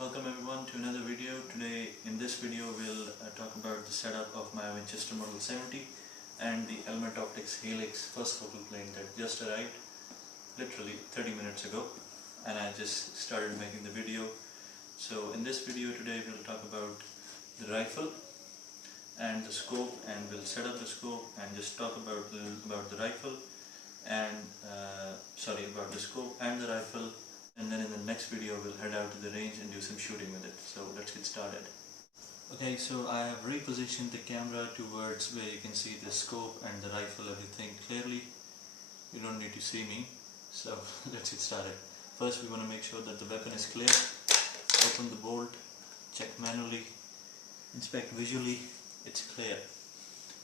Welcome everyone to another video. Today in this video we'll talk about the setup of my Winchester Model 70 and the Element Optics Helix first focal plane that just arrived literally 30 minutes ago, and I just started making the video. So in this video today we'll talk about the rifle and the scope, and we'll set up the scope and just talk about the rifle and about the scope and the rifle. And then in the next video we'll head out to the range and do some shooting with it. So let's get started. Okay, so I have repositioned the camera towards where you can see the scope and the rifle, everything clearly. You don't need to see me, so let's get started. First we want to make sure that the weapon is clear. Open the bolt, check manually, inspect visually, it's clear.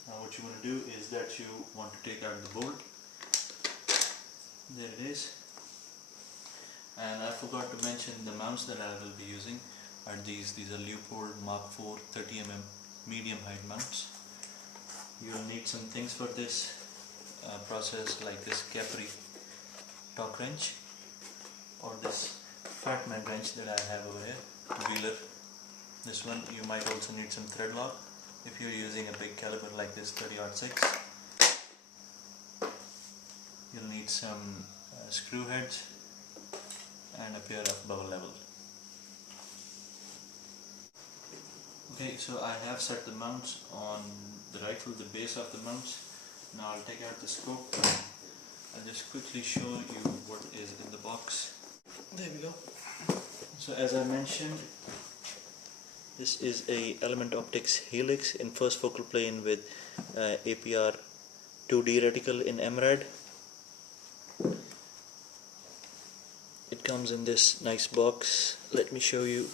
Now what you want to do is that you want to take out the bolt. There it is. And I forgot to mention the mounts that I will be using are these are Vapour Mark IV 30mm medium height mounts. You will need some things for this process, like this Capri torque wrench or this fat man wrench that I have over here, wheeler. This one. You might also need some thread lock if you're using a big caliber like this 30-06. You'll need some screw heads and a pair of bubble levels. Okay, so I have set the mounts on the rifle, the base of the mounts. Now I'll take out the scope. I'll just quickly show you what is in the box. There we go. So as I mentioned, this is a Element Optics Helix in first focal plane with APR 2D reticle in emerald. It comes in this nice box. Let me show you.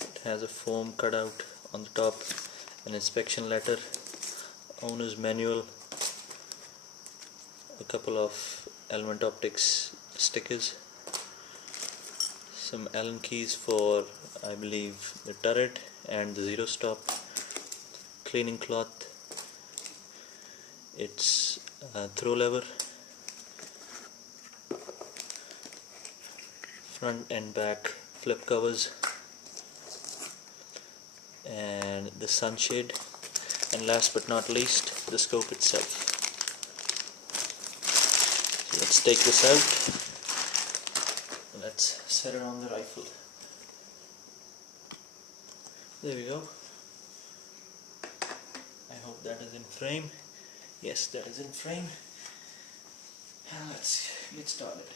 It has a foam cutout on the top, an inspection letter, owner's manual, a couple of Element Optics stickers, some Allen keys for, I believe, the turret and the zero stop, cleaning cloth, its throw lever, front and back flip covers, and the sunshade, and last but not least the scope itself. So let's take this out. Let's set it on the rifle. There we go. I hope that is in frame. Yes, that is in frame. And let's get started.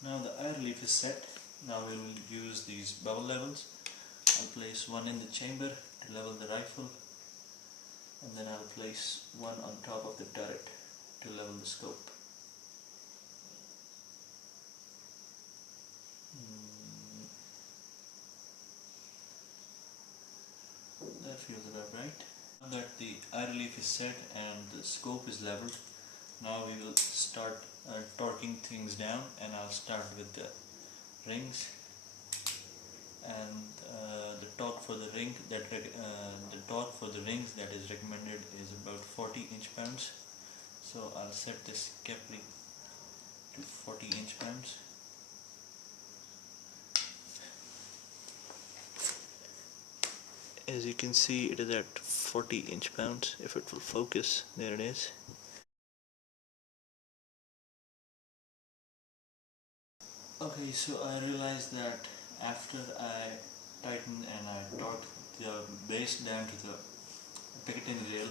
Now the eye relief is set. Now we will use these bubble levels. I'll place one in the chamber to level the rifle, and then I'll place one on top of the turret to level the scope. That feels about right. Now that the eye relief is set and the scope is leveled, now we will start torquing things down, and I'll start with the rings. And the torque for the rings that is recommended is about 40 inch-pounds. So I'll set this Capri to 40 inch-pounds. As you can see, it is at 40 inch-pounds. If it will focus, there it is. Okay, so I realized that after I tightened and I torqued the base down to the Picatinny rail,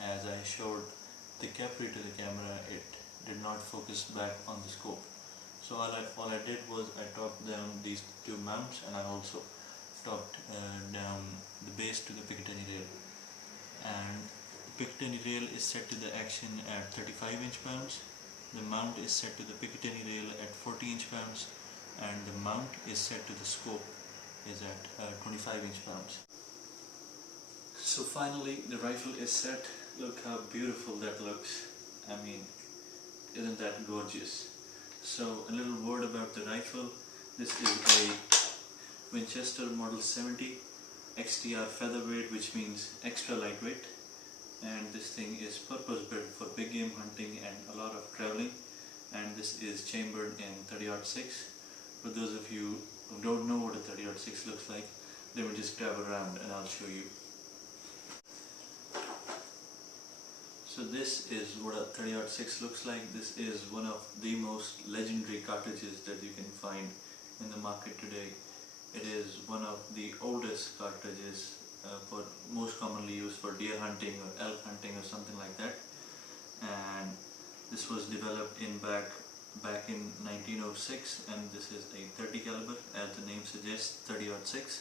as I showed the Capri to the camera, it did not focus back on the scope. So all I did was I torqued down these two mounts, and I also torqued down the base to the Picatinny rail. And the Picatinny rail is set to the action at 35 inch-pounds. The mount is set to the Picatinny rail at 40 inch-pounds, and the mount is set to the scope is at 25 inch-pounds. So finally the rifle is set. Look how beautiful that looks. I mean, isn't that gorgeous? So a little word about the rifle. This is a Winchester Model 70 XTR featherweight, which means extra lightweight, and this thing is purpose built for big game hunting and a lot of traveling. And this is chambered in 30-06. For those of you who don't know what a 30-06 looks like, let me just grab around and I'll show you. So this is what a 30-06 looks like. This is one of the most legendary cartridges that you can find in the market today. It is one of the oldest cartridges for most commonly used for deer hunting or elk hunting or something like that. And this was developed back in 1906, and this is a 30 caliber, as the name suggests, 30-06.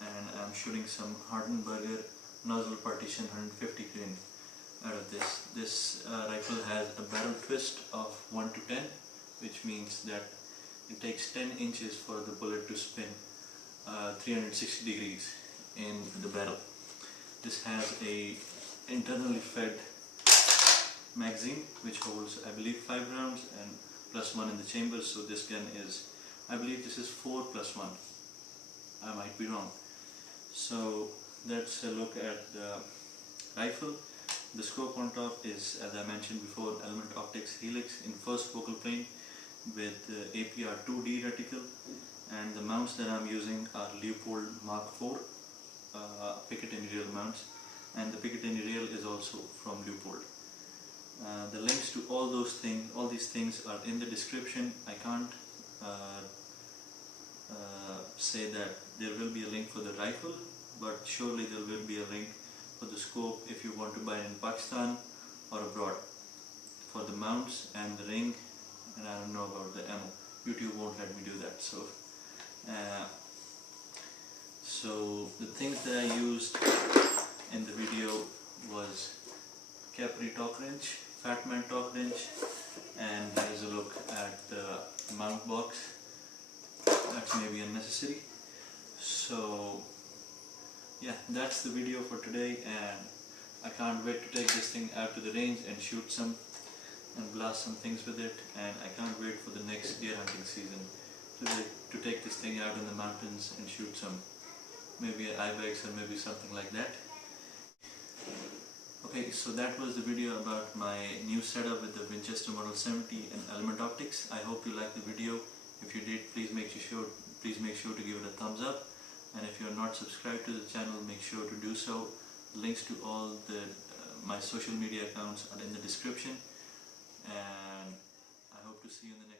And I'm shooting some Hardenberger nozzle partition 150 grain out of this. This rifle has a barrel twist of 1 to 10, which means that it takes 10 inches for the bullet to spin 360 degrees in the barrel. This has a internally fed magazine which holds, I believe, 5 rounds and +1 in the chamber. So this gun is, I believe this is 4 + 1. I might be wrong. So that's a look at the rifle. The scope on top is, as I mentioned before, Element Optics Helix in first focal plane with APR 2D reticle, and the mounts that I'm using are Leopold Mark IV Picatinny rail mounts, and the Picatinny rail is also from Leopold. The links to all these things are in the description. I can't say that there will be a link for the rifle, but surely there will be a link for the scope if you want to buy it in Pakistan or abroad, for the mounts and the ring, and I don't know about the ammo. YouTube won't let me do that. So the things that I used in the video was Capri torque wrench, Fatman torque wrench, and here's a look at the mount box. That's maybe unnecessary. So yeah, that's the video for today, and I can't wait to take this thing out to the range and shoot some and blast some things with it, and I can't wait for the next deer hunting season to take this thing out in the mountains and shoot some, maybe an ibex or maybe something like that. Okay, so that was the video about my new setup with the Winchester Model 70 and Element Optics. I hope you liked the video. If you did, please make sure to give it a thumbs up. And if you are not subscribed to the channel, make sure to do so. Links to all my social media accounts are in the description. And I hope to see you in the next video.